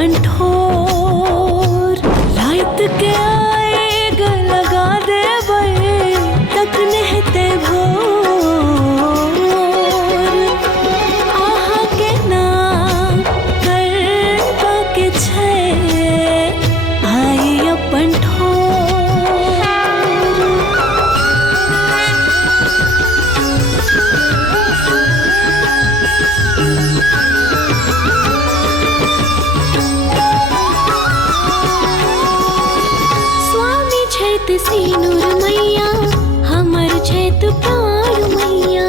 अपन ठोर रात के आए लगा दे बे तक नहते भोर आहा के नाम कर पाके छे आई अपन ठोर स्वामी छैत सिनुर मैया हमर छैत प्राण मैया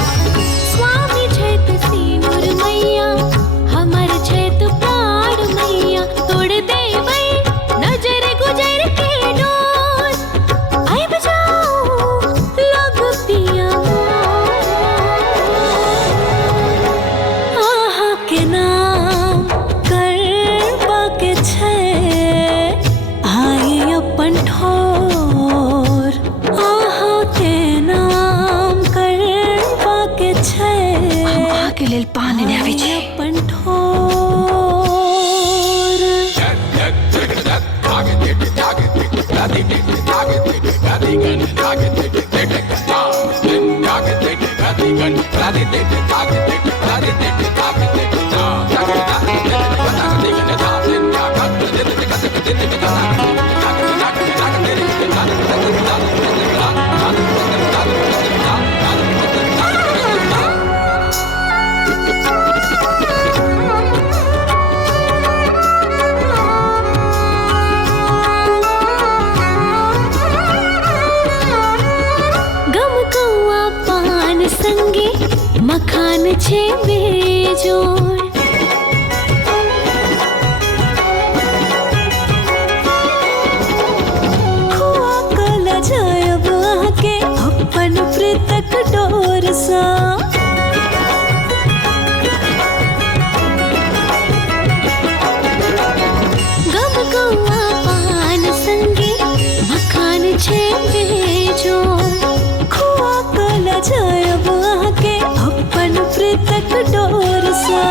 स्वामी छैत सिनुर मैया हमर छैत प्राण मैया तोड़ देबै नजर गुजर के डोर आइब जाओ लग पिया आहा के नाम कर पाके छे आई अपन ठोर आहा के नाम कर पाके छे हम अहाँके लेल पान लेने आबै छी। अपन ठोर गम कौआ पान संगे मखान छे बेजोड़ खुआ कल जायब आके अपन प्रीतक डोर सा गम कौआ पान संगे मखान छे बेजोड़ खुआ कल जायब आके अपन प्रीतक डोर सा